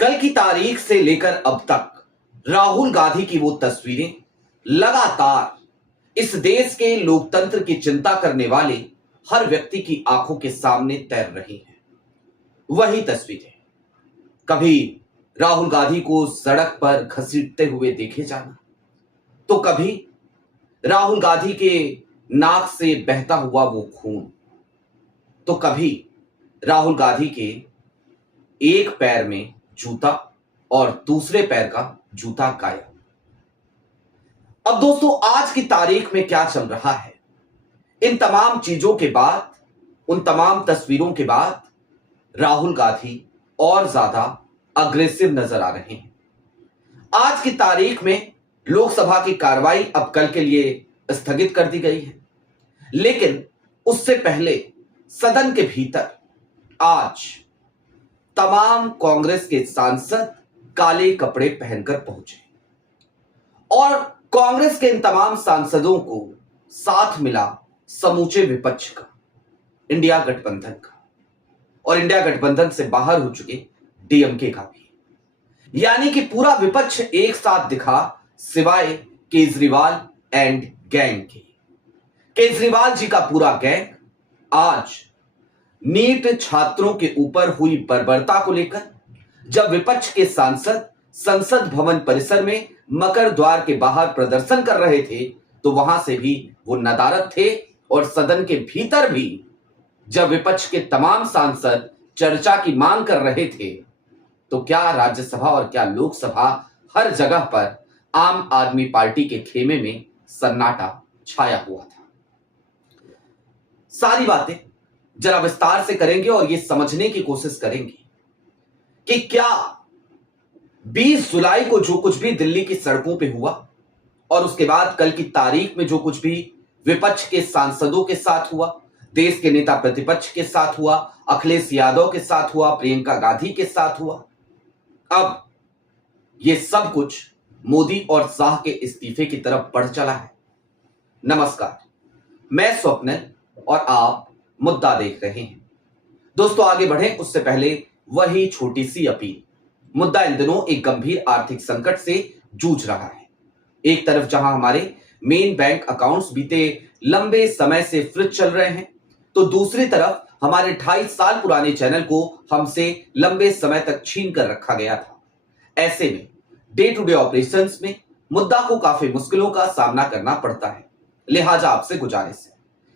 कल की तारीख से लेकर अब तक राहुल गांधी की वो तस्वीरें लगातार इस देश के लोकतंत्र की चिंता करने वाले हर व्यक्ति की आंखों के सामने तैर रही हैं। वही तस्वीरें, कभी राहुल गांधी को सड़क पर घसीटते हुए देखे जाना, तो कभी राहुल गांधी के नाक से बहता हुआ वो खून, तो कभी राहुल गांधी के एक पैर में जूता और दूसरे पैर का जूता गायब। अब दोस्तों, आज की तारीख में क्या चल रहा है? इन तमाम चीजों के बाद, उन तमाम तस्वीरों के बाद राहुल गांधी और ज्यादा अग्रेसिव नजर आ रहे हैं। आज की तारीख में लोकसभा की कार्रवाई अब कल के लिए स्थगित कर दी गई है, लेकिन उससे पहले सदन के भीतर आज तमाम कांग्रेस के सांसद काले कपड़े पहनकर पहुंचे और कांग्रेस के इन तमाम सांसदों को साथ मिला समूचे विपक्ष का, इंडिया गठबंधन का, और इंडिया गठबंधन से बाहर हो चुके डीएमके का भी। यानी कि पूरा विपक्ष एक साथ दिखा, सिवाय केजरीवाल एंड गैंग के। केजरीवाल जी का पूरा गैंग आज नीट छात्रों के ऊपर हुई बर्बरता को लेकर, जब विपक्ष के सांसद संसद भवन परिसर में मकर द्वार के बाहर प्रदर्शन कर रहे थे, तो वहां से भी वो नदारद थे। और सदन के भीतर भी जब विपक्ष के तमाम सांसद चर्चा की मांग कर रहे थे, तो क्या राज्यसभा और क्या लोकसभा, हर जगह पर आम आदमी पार्टी के खेमे में सन्नाटा छाया हुआ था। सारी बातें जरा विस्तार से करेंगे और यह समझने की कोशिश करेंगे कि क्या 20 जुलाई को जो कुछ भी दिल्ली की सड़कों पे हुआ, और उसके बाद कल की तारीख में जो कुछ भी विपक्ष के सांसदों के साथ हुआ, देश के नेता प्रतिपक्ष के साथ हुआ, अखिलेश यादव के साथ हुआ, प्रियंका गांधी के साथ हुआ, अब यह सब कुछ मोदी और शाह के इस्तीफे की तरफ बढ़ चला है। नमस्कार, मैं स्वप्निल और आप मुद्दा देख रहे हैं। दोस्तों, आगे बढ़े उससे पहले वही छोटी सी अपील। मुद्दा इन दिनों एक गंभीर आर्थिक संकट से जूझ रहा है। एक तरफ जहां हमारे मेन बैंक अकाउंट्स बीते लंबे समय से फ्रीज चल रहे हैं, तो दूसरी तरफ हमारे 28 साल पुराने चैनल को हमसे लंबे समय तक छीन कर रखा गया था। ऐसे में डे टू डे ऑपरेशंस में मुद्दा को काफी मुश्किलों का सामना करना पड़ता है। लिहाजा आपसे गुजारिश है,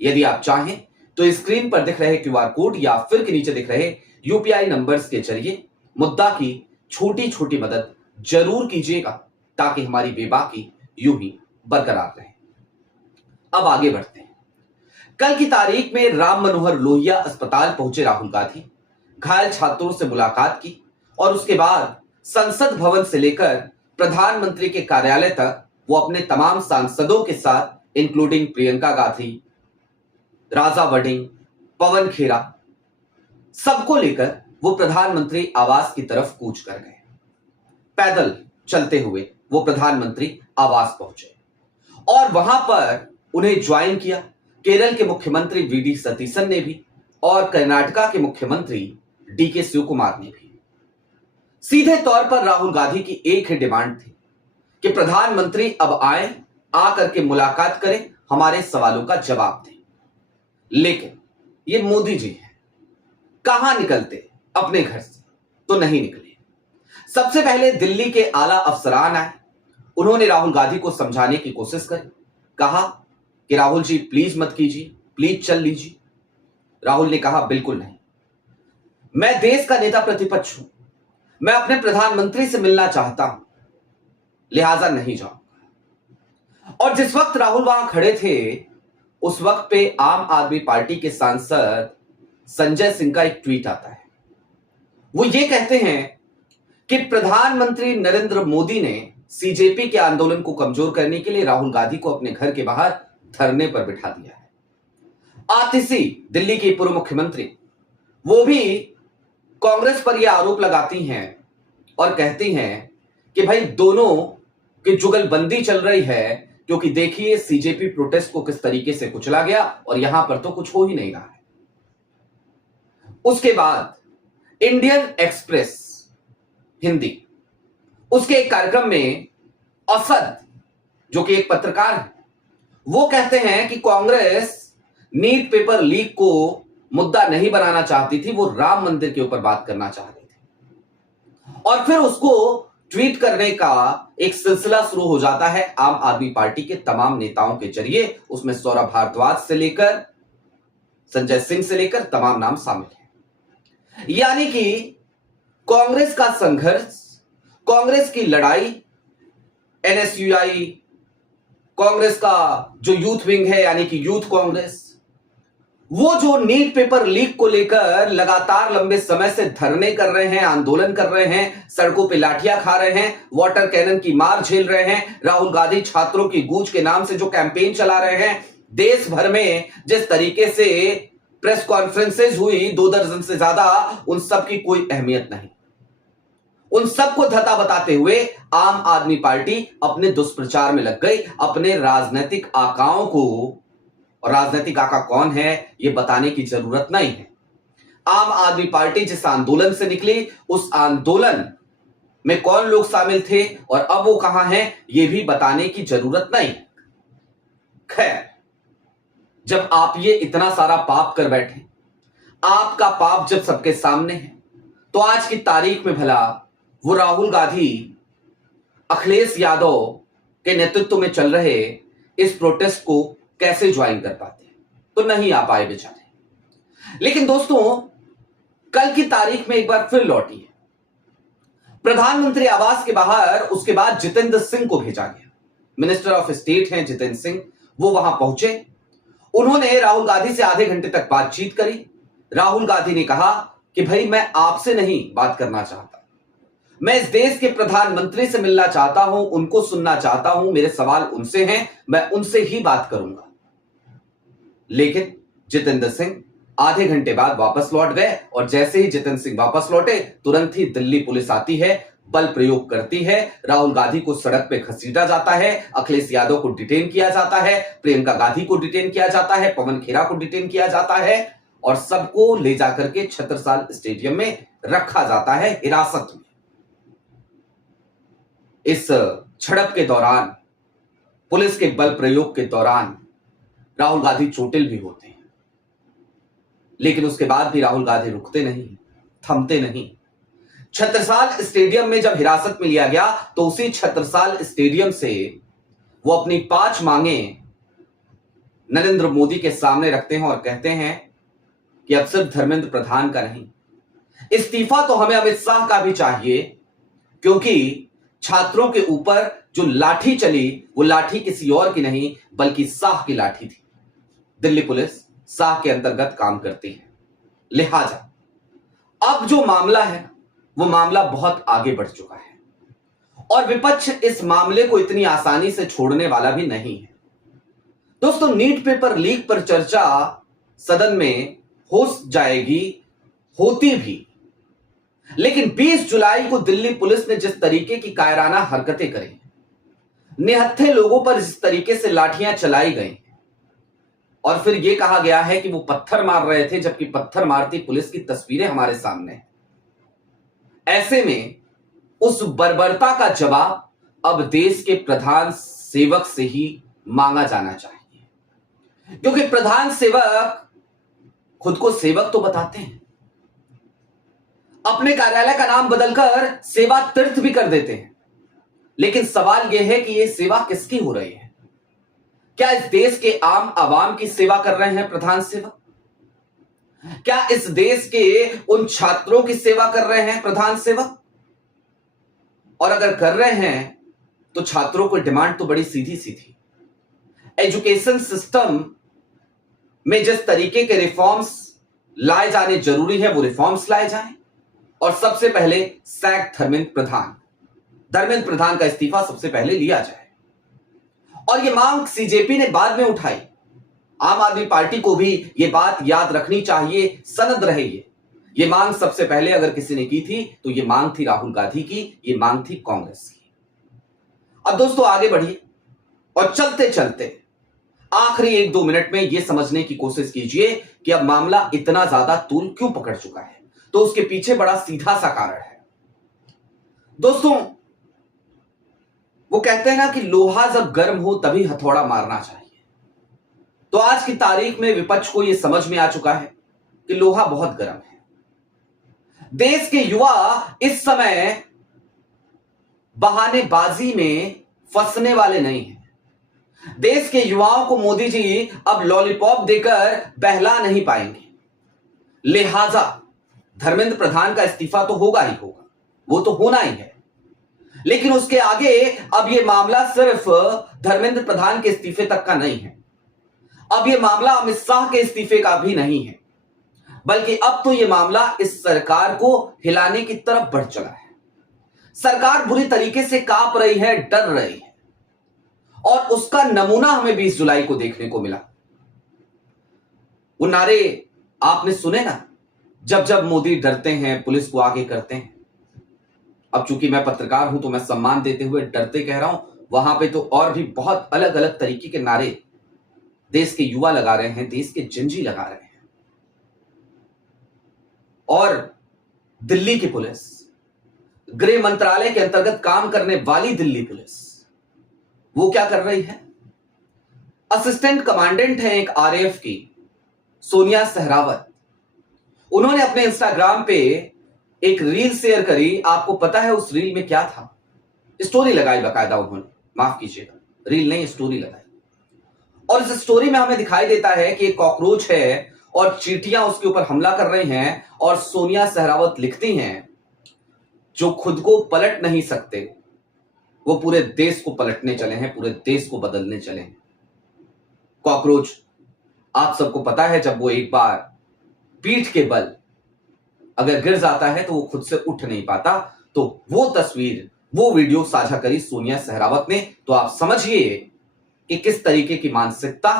यदि आप चाहें तो स्क्रीन पर दिख रहे क्यूआर कोड या फिर के नीचे दिख रहे यूपीआई नंबर्स के जरिए मुद्दा की छोटी छोटी मदद जरूर कीजिएगा, ताकि हमारी बेबाकी यूं ही बरकरार रहे। अब आगे बढ़ते हैं। कल की तारीख में राम मनोहर लोहिया अस्पताल पहुंचे राहुल गांधी, घायल छात्रों से मुलाकात की और उसके बाद संसद भवन से लेकर प्रधानमंत्री के कार्यालय तक वो अपने तमाम सांसदों के साथ, इंक्लूडिंग प्रियंका गांधी, राजा वडिंग, पवन खेरा, सबको लेकर वो प्रधानमंत्री आवास की तरफ कूच कर गए। पैदल चलते हुए वो प्रधानमंत्री आवास पहुंचे और वहां पर उन्हें ज्वाइन किया केरल के मुख्यमंत्री वीडी सतीसन ने भी, और कर्नाटका के मुख्यमंत्री डीके शिवकुमार ने भी। सीधे तौर पर राहुल गांधी की एक ही डिमांड थी कि प्रधानमंत्री अब आए, आकर के मुलाकात करें, हमारे सवालों का जवाब दें। लेकिन ये मोदी जी हैं, कहां निकलते अपने घर से तो नहीं निकले। सबसे पहले दिल्ली के आला अफसरान आए, उन्होंने राहुल गांधी को समझाने की कोशिश करी, कहा कि राहुल जी प्लीज मत कीजिए, प्लीज चल लीजिए। राहुल ने कहा बिल्कुल नहीं, मैं देश का नेता प्रतिपक्ष हूं, मैं अपने प्रधानमंत्री से मिलना चाहता हूं, लिहाजा नहीं जाऊंगा। और जिस वक्त राहुल वहां खड़े थे, उस वक्त पे आम आदमी पार्टी के सांसद संजय सिंह का एक ट्वीट आता है। वो ये कहते हैं कि प्रधानमंत्री नरेंद्र मोदी ने सीजेपी के आंदोलन को कमजोर करने के लिए राहुल गांधी को अपने घर के बाहर धरने पर बिठा दिया है। आतिशी, दिल्ली की पूर्व मुख्यमंत्री, वो भी कांग्रेस पर यह आरोप लगाती हैं और कहती हैं कि भाई दोनों की जुगलबंदी चल रही है, क्योंकि देखिए सीजेपी प्रोटेस्ट को किस तरीके से कुचला गया और यहां पर तो कुछ हो ही नहीं रहा है। उसके बाद इंडियन एक्सप्रेस हिंदी, उसके एक कार्यक्रम में असद, जो कि एक पत्रकार है, वो कहते हैं कि कांग्रेस नीट पेपर लीक को मुद्दा नहीं बनाना चाहती थी, वो राम मंदिर के ऊपर बात करना चाह रही थी। और फिर उसको ट्वीट करने का एक सिलसिला शुरू हो जाता है आम आदमी पार्टी के तमाम नेताओं के जरिए। उसमें सौरभ भारद्वाज से लेकर संजय सिंह से लेकर तमाम नाम शामिल हैं। यानी कि कांग्रेस का संघर्ष, कांग्रेस की लड़ाई, एनएसयूआई, कांग्रेस का जो यूथ विंग है यानी कि यूथ कांग्रेस, वो जो नीट पेपर लीक को लेकर लगातार लंबे समय से धरने कर रहे हैं, आंदोलन कर रहे हैं, सड़कों पे लाठियां खा रहे हैं, वाटर कैनन की मार झेल रहे हैं, राहुल गांधी छात्रों की गूंज के नाम से जो कैंपेन चला रहे हैं, देश भर में जिस तरीके से प्रेस कॉन्फ्रेंसेज हुई 2 दर्जन से ज्यादा, उन सब की कोई अहमियत नहीं। उन सबको धता बताते हुए आम आदमी पार्टी अपने दुष्प्रचार में लग गई, अपने राजनीतिक आकाओं को, और राजनीतिक आका कौन है यह बताने की जरूरत नहीं है। आम आदमी पार्टी जिस आंदोलन से निकली, उस आंदोलन में कौन लोग शामिल थे और अब वो कहां हैं यह भी बताने की जरूरत नहीं। खैर, जब आप ये इतना सारा पाप कर बैठे, आपका पाप जब सबके सामने है, तो आज की तारीख में भला वो राहुल गांधी अखिलेश यादव के नेतृत्व में चल रहे इस प्रोटेस्ट को कैसे ज्वाइन कर पाते? तो नहीं आ पाए बेचारे। लेकिन दोस्तों, कल की तारीख में एक बार फिर लौटी है। प्रधानमंत्री आवास के बाहर उसके बाद जितेंद्र सिंह को भेजा गया। मिनिस्टर ऑफ स्टेट हैं जितेंद्र सिंह, वो वहां पहुंचे। उन्होंने राहुल गांधी से आधे घंटे तक बातचीत करी। राहुल गांधी ने कहा कि भाई, मैं आपसे नहीं बात करना चाहता, मैं इस देश के प्रधानमंत्री से मिलना चाहता हूं, उनको सुनना चाहता हूं, मेरे सवाल उनसे हैं, मैं उनसे ही बात करूंगा। लेकिन जितेंद्र सिंह आधे घंटे बाद वापस लौट गए और जैसे ही जितेंद्र सिंह वापस लौटे, तुरंत ही दिल्ली पुलिस आती है, बल प्रयोग करती है, राहुल गांधी को सड़क पे घसीटा जाता है, अखिलेश यादव को डिटेन किया जाता है, प्रियंका गांधी को डिटेन किया जाता है, पवन खेरा को डिटेन किया जाता है और सबको ले जाकर के छत्रसाल स्टेडियम में रखा जाता है हिरासत में। इस झड़प के दौरान, पुलिस के बल प्रयोग के दौरान राहुल गांधी चोटिल भी होते हैं, लेकिन उसके बाद भी राहुल गांधी रुकते नहीं, थमते नहीं। छत्रसाल स्टेडियम में जब हिरासत में लिया गया तो उसी छत्रसाल स्टेडियम से वो अपनी 5 मांगें नरेंद्र मोदी के सामने रखते हैं और कहते हैं कि अब सिर्फ धर्मेंद्र प्रधान का नहीं, इस्तीफा तो हमें अमित शाह का भी चाहिए, क्योंकि छात्रों के ऊपर जो लाठी चली वो लाठी किसी और की नहीं बल्कि शाह की लाठी थी। दिल्ली पुलिस शाह के अंतर्गत काम करती है, लिहाजा अब जो मामला है वो मामला बहुत आगे बढ़ चुका है और विपक्ष इस मामले को इतनी आसानी से छोड़ने वाला भी नहीं है। दोस्तों, नीट पेपर लीक पर चर्चा सदन में हो जाएगी, होती भी, लेकिन 20 जुलाई को दिल्ली पुलिस ने जिस तरीके की कायराना हरकतें करी, निहत्थे लोगों पर जिस तरीके से लाठियां चलाई गई और फिर यह कहा गया है कि वो पत्थर मार रहे थे, जबकि पत्थर मारती पुलिस की तस्वीरें हमारे सामने हैं। ऐसे में उस बर्बरता का जवाब अब देश के प्रधान सेवक से ही मांगा जाना चाहिए, क्योंकि प्रधान सेवक खुद को सेवक तो बताते हैं, अपने कार्यालय का नाम बदलकर सेवा तीर्थ भी कर देते हैं, लेकिन सवाल यह है कि यह सेवा किसकी हो रही है? क्या इस देश के आम आवाम की सेवा कर रहे हैं प्रधान सेवक? क्या इस देश के उन छात्रों की सेवा कर रहे हैं प्रधान सेवक? और अगर कर रहे हैं तो छात्रों की डिमांड तो बड़ी सीधी सी थी। एजुकेशन सिस्टम में जिस तरीके के रिफॉर्म्स लाए जाने जरूरी है वो रिफॉर्म्स लाए जाएं और सबसे पहले सैक धर्मेंद्र प्रधान का इस्तीफा सबसे पहले लिया जाए। और यह मांग सीजेपी ने बाद में उठाई। आम आदमी पार्टी को भी यह बात याद रखनी चाहिए, सनद रहे ये मांग सबसे पहले अगर किसी ने की थी तो यह मांग थी राहुल गांधी की, यह मांग थी कांग्रेस की। अब दोस्तों आगे बढ़िए और चलते चलते आखिरी 1-2 मिनट में यह समझने की कोशिश कीजिए कि अब मामला इतना ज्यादा तूल क्यों पकड़ चुका है। तो उसके पीछे बड़ा सीधा सा कारण है। दोस्तों, वो कहते हैं ना कि लोहा जब गर्म हो तभी हथौड़ा मारना चाहिए। तो आज की तारीख में विपक्ष को यह समझ में आ चुका है कि लोहा बहुत गर्म है। देश के युवा इस समय बहानेबाजी में फंसने वाले नहीं हैं। देश के युवाओं को मोदी जी अब लॉलीपॉप देकर बहला नहीं पाएंगे। लिहाजा धर्मेंद्र प्रधान का इस्तीफा तो होगा ही होगा, वो तो होना ही है। लेकिन उसके आगे अब यह मामला सिर्फ धर्मेंद्र प्रधान के इस्तीफे तक का नहीं है। अब यह मामला अमित शाह के इस्तीफे का भी नहीं है, बल्कि अब तो यह मामला इस सरकार को हिलाने की तरफ बढ़ चला है। सरकार बुरी तरीके से कांप रही है, डर रही है, और उसका नमूना हमें 20 जुलाई को देखने को मिला। वो नारे आपने सुने ना, जब जब मोदी डरते हैं पुलिस को आगे करते हैं। अब चूंकि मैं पत्रकार हूं तो मैं सम्मान देते हुए डरते कह रहा हूं, वहां पे तो और भी बहुत अलग अलग तरीके के नारे देश के युवा लगा रहे हैं, देश के जंजी लगा रहे हैं। और दिल्ली की पुलिस, गृह मंत्रालय के अंतर्गत काम करने वाली दिल्ली पुलिस, वो क्या कर रही है? असिस्टेंट कमांडेंट है एक आरएएफ की, सोनिया सहरावत। उन्होंने अपने इंस्टाग्राम पे एक रील शेयर करी। आपको पता है उस रील में क्या था? स्टोरी लगाई बाकायदा उन्होंने, माफ कीजिएगा, रील नहीं स्टोरी लगाई। और इस स्टोरी में हमें दिखाई देता है कि एक कॉकरोच है और चींटियां उसके ऊपर हमला कर रही हैं, और सोनिया सहरावत लिखती हैं, जो खुद को पलट नहीं सकते वो पूरे देश को पलटने चले हैं, पूरे देश को बदलने चले हैं। कॉकरोच, आप सबको पता है, जब वो एक बार पीठ के बल अगर गिर जाता है तो वो खुद से उठ नहीं पाता। तो वो तस्वीर, वो वीडियो साझा करी सोनिया सहरावत ने। तो आप समझिए कि किस तरीके की मानसिकता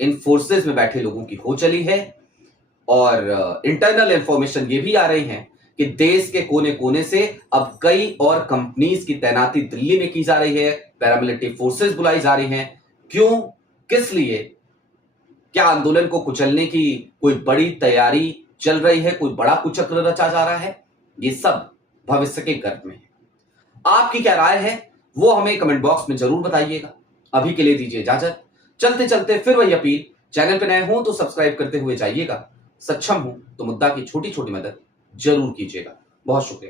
इन फोर्सेस में बैठे लोगों की हो चली है। और इंटरनल इंफॉर्मेशन ये भी आ रही है कि देश के कोने कोने से अब कई और कंपनीज की तैनाती दिल्ली में की जा रही है, पैरामिलिट्री फोर्सेस बुलाई जा रही हैं। क्यों, किस लिए? क्या आंदोलन को कुचलने की कोई बड़ी तैयारी चल रही है, कोई बड़ा कुचक्र रचा जा रहा है? ये सब भविष्य के गर्भ में है। आपकी क्या राय है वो हमें कमेंट बॉक्स में जरूर बताइएगा। अभी के लिए दीजिए इजाजत। चलते चलते फिर वही अपील, चैनल पे नए हो तो सब्सक्राइब करते हुए जाइएगा, सक्षम हो तो मुद्दा की छोटी छोटी मदद जरूर कीजिएगा। बहुत शुक्रिया।